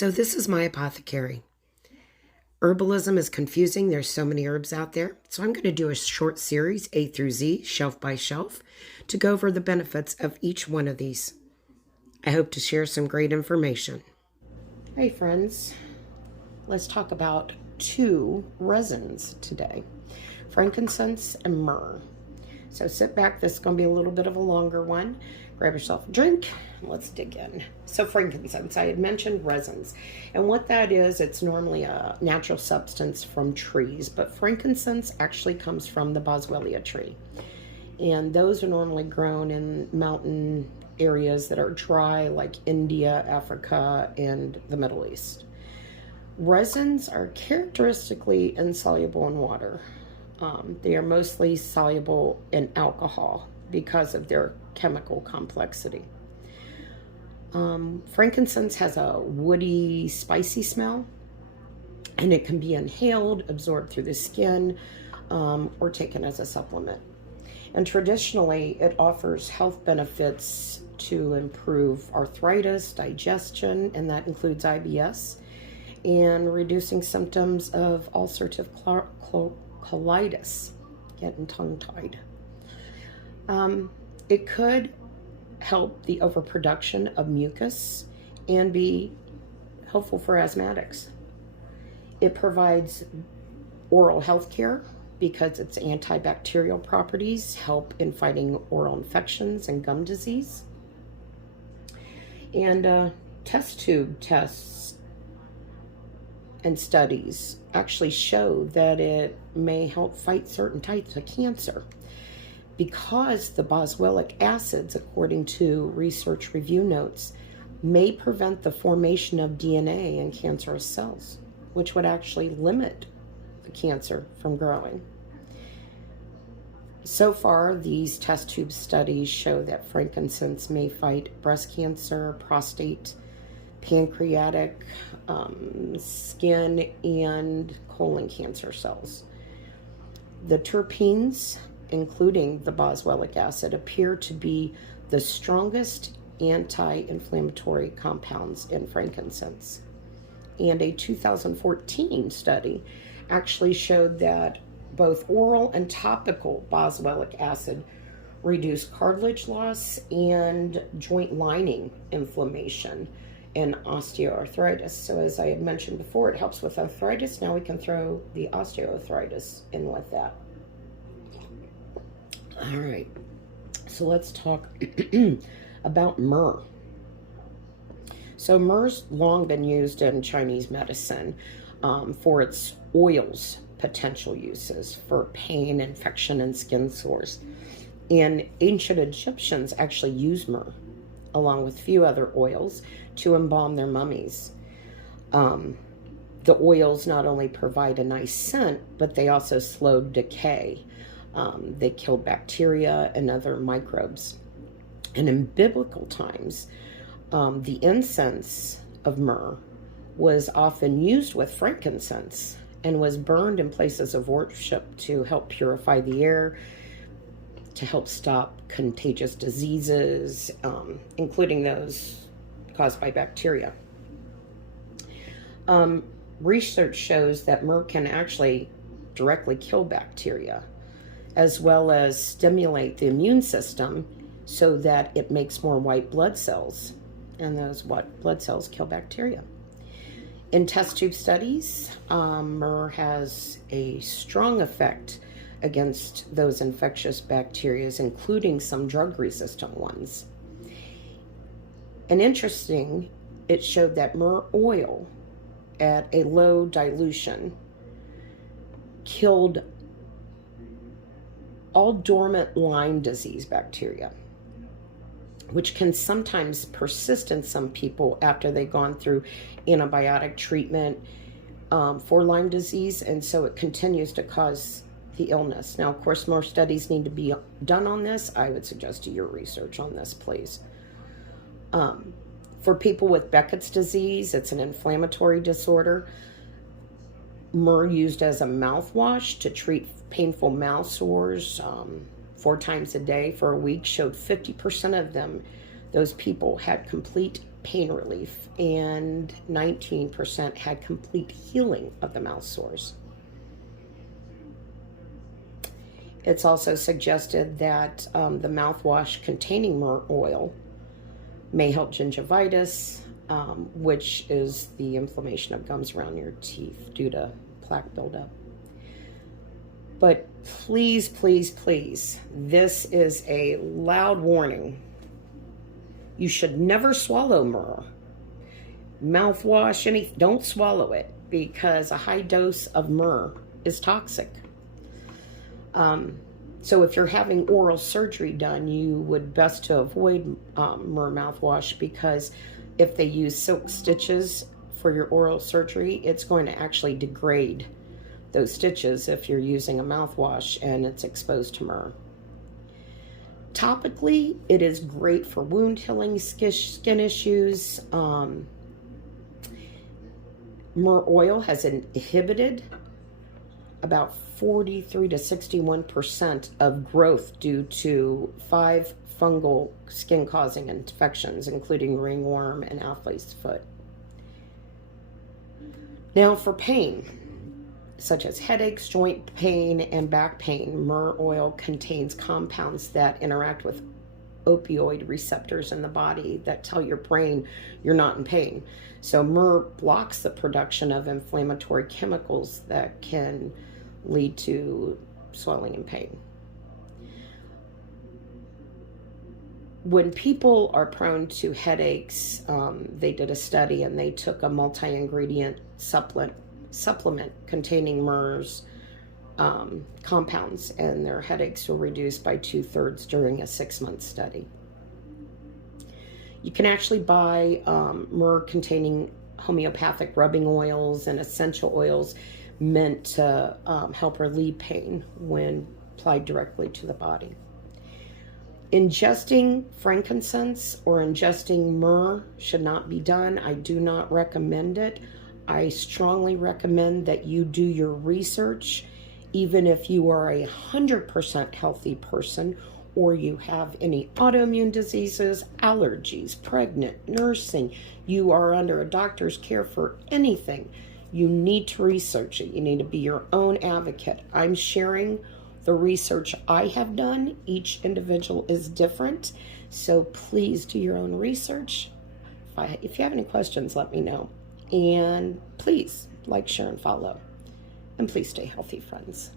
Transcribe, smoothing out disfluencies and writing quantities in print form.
So this is my apothecary. Herbalism is confusing. There's so many herbs out there. So I'm going to do a short series, A through Z, shelf by shelf, to go over the benefits of each one of these. I hope to share some great information. Hey friends, let's talk about two resins today, frankincense and myrrh. So sit back, this is going to be a little bit of a longer one. Grab yourself a drink, and let's dig in. So frankincense, I had mentioned resins. And what that is, it's normally a natural substance from trees, but frankincense actually comes from the boswellia tree. And those are normally grown in mountain areas that are dry, like India, Africa, and the Middle East. Resins are characteristically insoluble in water. They are mostly soluble in alcohol because of their chemical complexity. Frankincense has a woody, spicy smell, and it can be inhaled, absorbed through the skin, or taken as a supplement. And traditionally, it offers health benefits to improve arthritis, digestion, and that includes IBS, and reducing symptoms of ulcerative colitis, getting tongue-tied. It could help the overproduction of mucus and be helpful for asthmatics. It provides oral health care because its antibacterial properties help in fighting oral infections and gum disease. And test tube tests and studies actually show that it may help fight certain types of cancer because the boswellic acids, according to research review notes, may prevent the formation of DNA in cancerous cells, which would actually limit the cancer from growing. So far, these test tube studies show that frankincense may fight breast cancer, prostate, pancreatic, skin, and colon cancer cells. The terpenes, including the boswellic acid, appear to be the strongest anti-inflammatory compounds in frankincense. And a 2014 study actually showed that both oral and topical boswellic acid reduce cartilage loss and joint lining inflammation and osteoarthritis. So as I had mentioned before, it helps with arthritis. Now we can throw the osteoarthritis in with that. All right, so let's talk about myrrh. So myrrh's long been used in Chinese medicine for its oils potential uses for pain, infection, and skin sores. And ancient Egyptians actually used myrrh, along with a few other oils, to embalm their mummies. The oils not only provide a nice scent, but they also slowed decay. They killed bacteria and other microbes. And in biblical times, the incense of myrrh was often used with frankincense and was burned in places of worship to help purify the air, to help stop contagious diseases, including those caused by bacteria. Research shows that myrrh can actually directly kill bacteria, as well as stimulate the immune system so that it makes more white blood cells, and those white blood cells kill bacteria. In test tube studies, myrrh has a strong effect against those infectious bacteria, including some drug-resistant ones. And interesting, it showed that myrrh oil at a low dilution killed all dormant Lyme disease bacteria, which can sometimes persist in some people after they've gone through antibiotic treatment for Lyme disease, and so it continues to cause the illness. Now, of course, more studies need to be done on this. I would suggest do your research on this, please. For people with Beckett's disease, it's an inflammatory disorder. Myrrh used as a mouthwash to treat painful mouth sores 4 times a day for a week showed 50% of them, those people, had complete pain relief, and 19% had complete healing of the mouth sores. It's also suggested that the mouthwash containing myrrh oil may help gingivitis, which is the inflammation of gums around your teeth due to plaque buildup. But please, please, please, this is a loud warning. You should never swallow myrrh. Mouthwash, don't swallow it, because a high dose of myrrh is toxic. So if you're having oral surgery done, you would best to avoid myrrh mouthwash, because if they use silk stitches for your oral surgery, it's going to actually degrade those stitches if you're using a mouthwash and it's exposed to myrrh. Topically, it is great for wound healing, skin issues. Myrrh oil has inhibited about 43 to 61% of growth due to 5 fungal skin-causing infections, including ringworm and athlete's foot. Now for pain, such as headaches, joint pain, and back pain, myrrh oil contains compounds that interact with opioid receptors in the body that tell your brain you're not in pain. So myrrh blocks the production of inflammatory chemicals that can lead to swelling and pain. When people are prone to headaches, they did a study and they took a multi-ingredient supplement containing myrrh's compounds, and their headaches were reduced by 2/3 during a 6-month study. You can actually buy myrrh containing homeopathic rubbing oils and essential oils meant to help relieve pain when applied directly to the body. Ingesting frankincense or ingesting myrrh should not be done. I do not recommend it. I strongly recommend that you do your research, even if you are 100% healthy person or you have any autoimmune diseases, allergies, pregnant, nursing, you are under a doctor's care for anything. You need to research it. You need to be your own advocate. I'm sharing the research I have done. Each individual is different. So please do your own research. If you have any questions, let me know. And please like, share, and follow. And please stay healthy, friends.